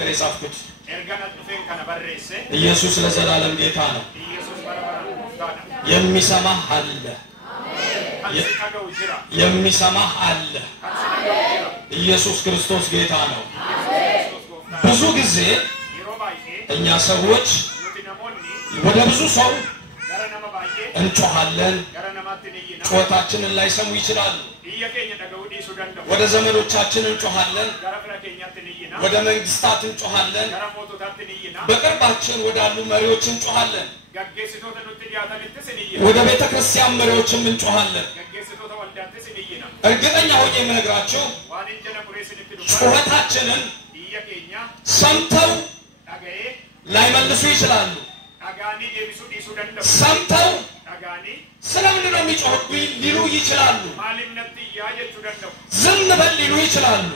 ከሬሳፍኩት ኢየሱስ ለዘላለም ጌታ ነው የሚሰማ አለ የሚሰማ አለ ኢየሱስ ክርስቶስ ጌታ ነው ብዙ ጊዜ እኛ ሰዎች ወደ ብዙ ሰው እንጮሃለን ጩኸታችንን ላይሰሙ ይችላሉ ወደ ዘመዶቻችን እንጮሃለን ወደ መንግስታት እንጮሃለን በቅርባችን ወዳሉ መሪዎች እንጮሃለን ወደ ቤተክርስቲያን መሪዎችም እንጮሃለን እርግጠኛ ሆኜ የምነግራችሁ ጩኸታችንን ሰምተው ላይመልሱ ይችላሉ ሰምተው ስለምን ነው የሚጮህብኝ ሊሉ ይችላሉ ዝም በል ሊሉ ይችላሉ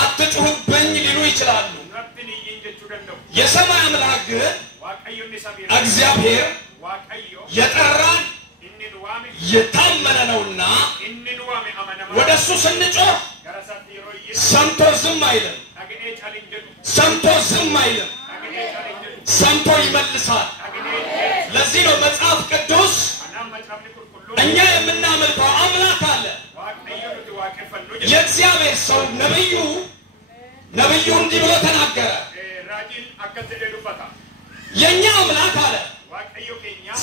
አትጮህብኝ ሊሉ ይችላሉ የሰማይ አምላክ እግዚአብሔር የጠራን የታመነ ነውና ወደሱ ስንጮህ ሰምቶ ዝም አይልም ሰምቶ ዝም አይልም ሰምቶ ይመልሳል ለዚህ ነው መጽሐፍ ቅዱስ እኛ የምናመልከው አምላክ አለ የእግዚአብሔር ሰው ነብዩ እንዲህ ብሎ ተናገረ የኛ አምላክ አለ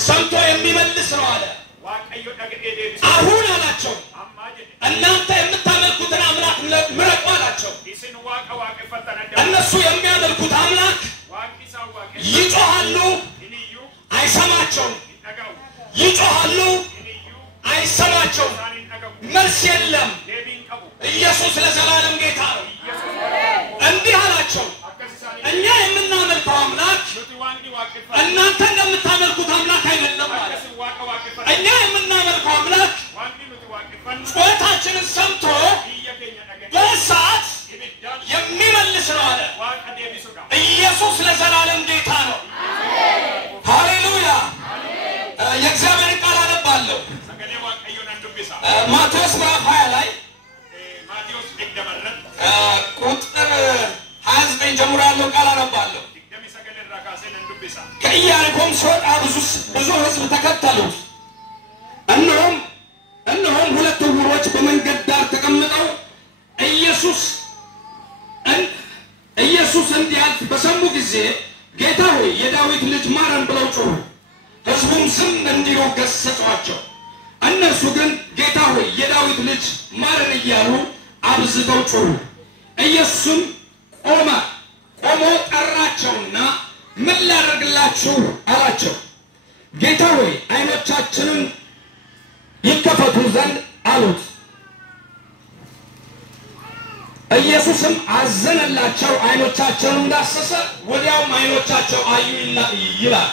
ሰምቶ የሚመልስ ነው አለ አሁን አላቸው እናንተ የምታመልኩትን አምላክ ምረጡ አላቸው እነሱ የሚያመልኩት አምላክ ይጮሃሉ አይሰማቸውም ይጮሃሉ አይሰማቸውም መልስ የለም ኢየሱስ ለዘላለም ጌታ ነው እንዲህ አላቸው እኛ የምናመልከው አምላክ እናንተ እንደምታመልኩት አምላክ አይደለም ማለት እኛ የምናመልከው አምላክ ጩኸታችንን ሰምቶ በእሳት የሚመልስ ነው አለ ኢየሱስ ለዘላለም ጌታ ነው ሃሌሉያ የእግዚአብሔር ቃል አነባለሁ ማቴዎስ ምዕራፍ 20 ላይ ቁጥር 29 ጀምሮ ያለው ቃል አነባለሁ ከኢያሪኮም ሲወጣ ብዙ ሕዝብ ተከተሉት እነሆም ሁለት ዕውሮች በመንገድ ዳር ተቀምጠው ኢየሱስ እንዲያልፍ በሰሙ ጊዜ ጌታ ሆይ የዳዊት ልጅ ማረን ብለው ጮሁ ሕዝቡም ዝም እንዲሉ ገሰጿቸው እነርሱ ግን ጌታ ሆይ የዳዊት ልጅ ማረን እያሉ አብዝተው ጮሁ ኢየሱስም ቆሞ ጠራቸውና ምን ላደርግላችሁ አላቸው ጌታ ሆይ ዓይኖቻችንን ይከፈቱ ዘንድ አሉት ኢየሱስም አዘነላቸው ዓይኖቻቸውን ዳሰሰ ወዲያውም ዓይኖቻቸው አዩ ይላል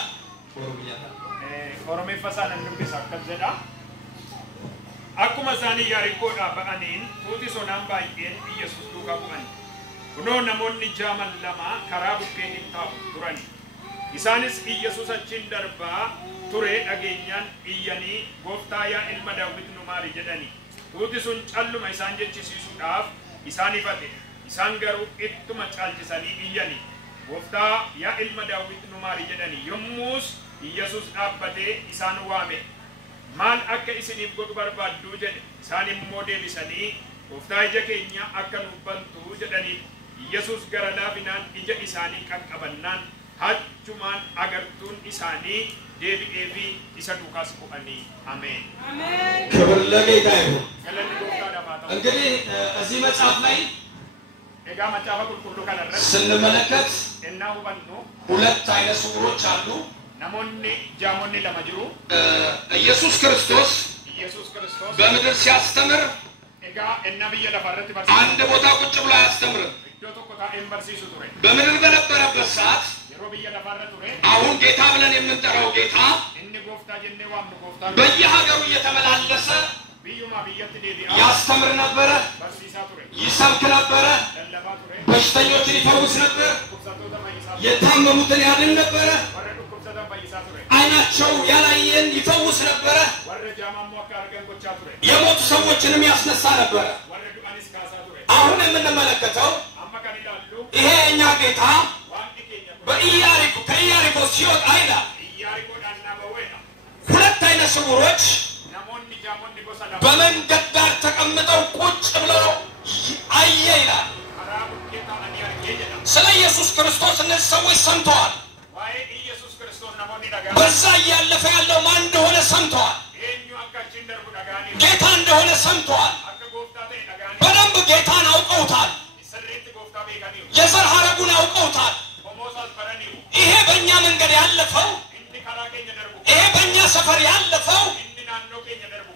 ኦሮሜፈሳን እንብሳ ከዘዳ አኩማ ሳኒ ያሪኮዳ በአኔን ቱቲ ሶናም ባይኤን ኢየሱስ ዱካ ቡአን ኩኖ ነሞኒ ጃማን ለማ ከራቡ ከኒታው ቱራኒ ኢሳንስ ኢየሱስ አችን ደርባ ቱሬ አገኛን ኢያኒ ጎፍታያ ኢልማ ዳዊት ኑማሪ ጀዳኒ ቱቲ ሱን ጫሉማ ኢሳን ጀቺሲሱዳፍ ኢሳኒ ፈቴ ኢሳን ገሩ ኢጥማ ጫልቺሳኒ ኢያኒ ጎፍታ ያ ኢልማ ዳዊት ኑማሪ ጀዳኒ የሙስ ኢየሱስ አባቴ ኢሳን ዋሜ ማን አከ ኢስኒፍ ጎድ በርባዱ ጀደ ኢሳን ሞዴል ኢሳኒ ጎፍታ ጀከኛ አከኑ በንቱ ጀዳኒ ኢየሱስ ገረላፊናን ኢጀ ኢሳኒ ቀቀበናን ሀጁማን አገርቱን ኢሳኒ ዴቪኤቪ ኢሰዱካስ ቁአኒ አሜን አሜን ክብር ለጌታ ይሁን እንግዲህ እዚህ መጽሐፍ ላይ ኤጋ መጽሐፍ ሁሉ ካለረ ስንመለከት እናው ባንኑ ሁለት አይነት ስውሮች አሉ ነሞኒ ጃሞኒ ለማጅሩ ኢየሱስ ክርስቶስ በምድር ሲያስተምር ኤጋ ነብይ ለፈረት ባስ አንድ ቦታ ቁጭ ብሎ አያስተምርም በምድር በነበረበት ሰዓት አሁን ጌታ ብለን የምንጠራው ጌታ በየሀገሩ እየተመላለሰ ያስተምር ነበረ ይሰብክ ነበረ በሽተኞችን ይፈውስ ነበር የታመሙትን ያድን ነበረ አይናቸው ያላየን ይፈውስ ነበረ የሞቱ ሰዎችንም ያስነሳ ነበረ አሁን የምንመለከተው ይሄ እኛ ጌታ በኢያሪኮ ከኢያሪኮ ሲወጣ ይላል ሁለት አይነ ስውሮች በመንገድ ዳር ተቀምጠው ቁጭ ብለው አየ ይላል። ስለ ኢየሱስ ክርስቶስ እነዚህ ሰዎች ሰምተዋል። በዛ እያለፈ ያለው ማን እንደሆነ ሰምተዋል። ጌታ እንደሆነ ሰምተዋል። በደንብ ጌታን አውቀውታል። የዘር ሐረጉን አውቀውታል። ይሄ በእኛ መንገድ ያለፈው ይሄ በእኛ ሰፈር ያለፈው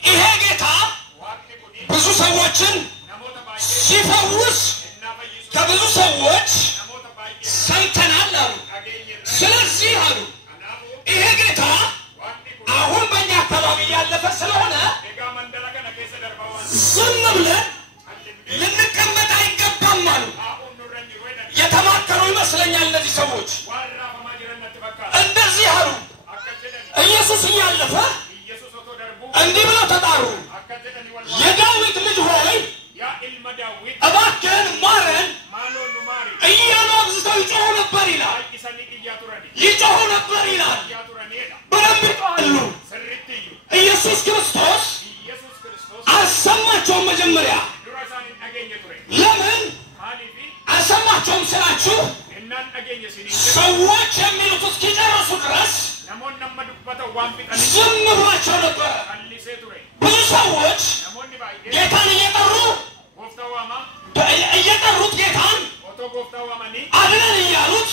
ይሄ ጌታ ብዙ ሰዎችን ሲፈውስ ከብዙ ሰዎች ሰምተናል አሉ። ስለዚህ አሉ ይሄ ጌታ አሁን በእኛ አካባቢ ያለፈ ስለሆነ ዝም ብለን ልንቀመጥ አይገባም አሉ። የተማከሩ ይመስለኛል እነዚህ ሰዎች እንደዚህ አሉ። ኢየሱስ እያለፈ እንዲህ ብለው ተጣሩ። የዳዊት ልጅ ሆይ እባክህን ማረን እያሉ አብዝተው ይጮሁ ነበር ይላል። ይጮሁ ነበር ይላል። በደንብ ይጮሃሉ። ኢየሱስ ክርስቶስ አልሰማቸውም። መጀመሪያ ለምን አልሰማቸውም ስላችሁ ሰዎች የሚሉት እስኪጨርሱ ድረስ ዝም ብሏቸው ነበር። ብዙ ሰዎች ጌታን እየጠሩት ጌታን አድነን እያሉት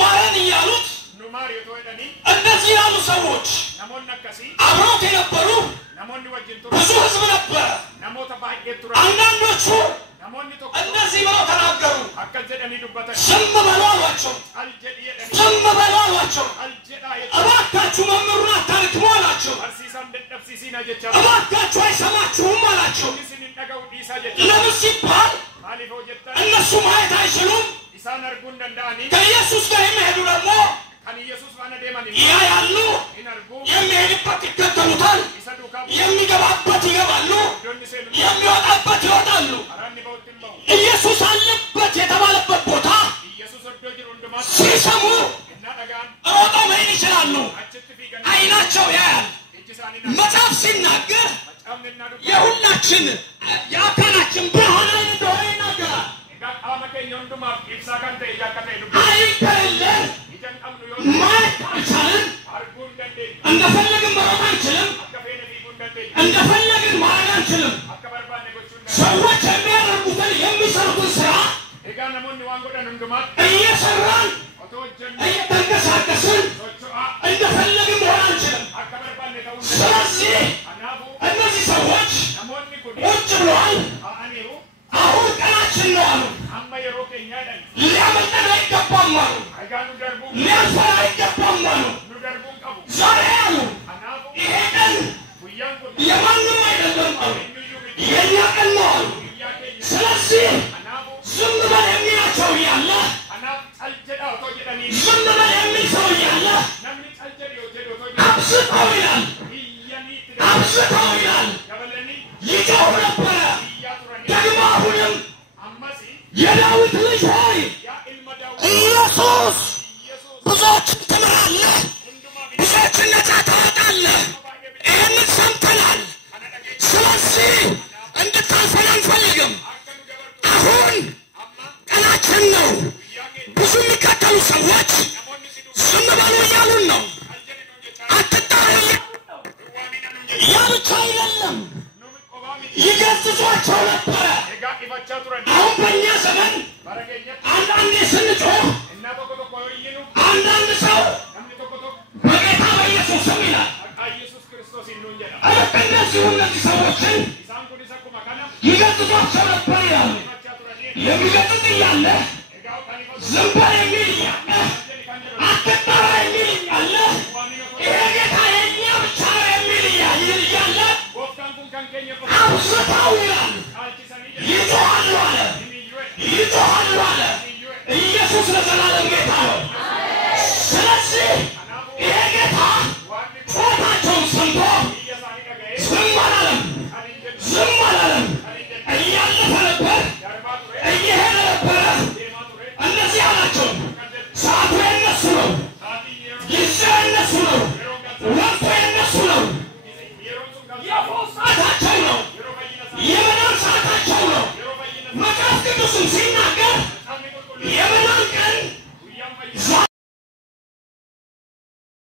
ማረን እያሉት እንደዚህ ያሉ ሰዎች አብረውት የነበሩ ብዙ ሕዝብ ነበረ። አንዳንዶቹ እንደዚህ ብለው ተናገሩ። ዝም በሉ አሏቸው። ዝም በሉ አሏቸው። እባካችሁ መምህሩን አታድክሙ አላቸው። እባካችሁ አይሰማችሁም አላቸው። ለምን ሲባል እነሱ ማየት አይችሉም። ከኢየሱስ ጋር የሚሄዱ ደግሞ ያያሉ። የሚሄድበት ይከተሉታል። የሚገባበት ይገባሉ። የሚወጣበት ይወጣሉ። ኢየሱስ አለበት የተባለበት ቦታ ሲሰሙ ሮጠው መሄድ ይችላሉ። አይናቸው ያያል። መጽሐፍ ሲናገር የሁላችን የአካላችን ብርሃን እንደሆነ ይናገራል። አይከለን ማየት አልቻለን። እንደፈለግን መሮጥ አንችልም። እንደፈለግን ማረግ አንችልም። ሰዎች የሚያደርጉትን የሚሰሩትን ስራ እየሰራን እየተንቀሳቀስን እንደፈለግን መሆን አንችልም። ስለዚህ እነዚህ ሰዎች ቁጭ ብለዋል። አሁን ቀናችን ነው አሉ። ሊያመልጠን አይገባም አሉ። ሊያልፈን አይገባም አሉ። ዛሬ አሉ ይሄ ቀን የማንም አይደለም አሉ። የእኛ ቀን ነው አሉ። ስለዚህ ዝም በል የሚላቸው እያለ ዝም በል የሚል ሰው እያለ አብዝተው ይላል አብዝተው ይላል ይጮሁ ነበረ። ደግሞ አሁንም የዳዊት ልጅ ሆይ ኢየሱስ ብዙዎችን ትምራለህ፣ ብዙዎችን ነፃ ታወጣለህ። ይህንን ሰምተናል። ስለዚህ እንድታልፈን አንፈልግም። አሁን ቀናችን ነው። ብዙ የሚከተሉ ሰዎች ዝም በሉ እያሉን ነው። አትጣሩ እያሉን ነው። ያ ብቻ አይደለም፣ ይገስጿቸው ነበረ። አሁን በእኛ ዘመን አንዳንዴ ስንጮህ አንዳንድ ሰው በጌታ በኢየሱስ ስም ይላል። እንደዚሁ እነዚህ ሰዎችን ይገስጿቸው ነበር ይላል። የሚገስጽ እያለ ዝም በል የሚል እያለ አትጣራ የሚል እያለ ይሄ ጌታ የእኛ ብቻ ነው የሚል እያለ አብዝተው ይላል ይጮሃሉ አለ። ይጮሃሉ አለ። ኢየሱስ ለዘላለም ጌታ ነው። ስለዚህ ይሄ ጌታ ጩኸታቸውን ሰምቶ ዝም አላለም። ዝም አላለም። እያለፈ ነበር፣ እየሄደ ነበረ። yeroo gaazexaa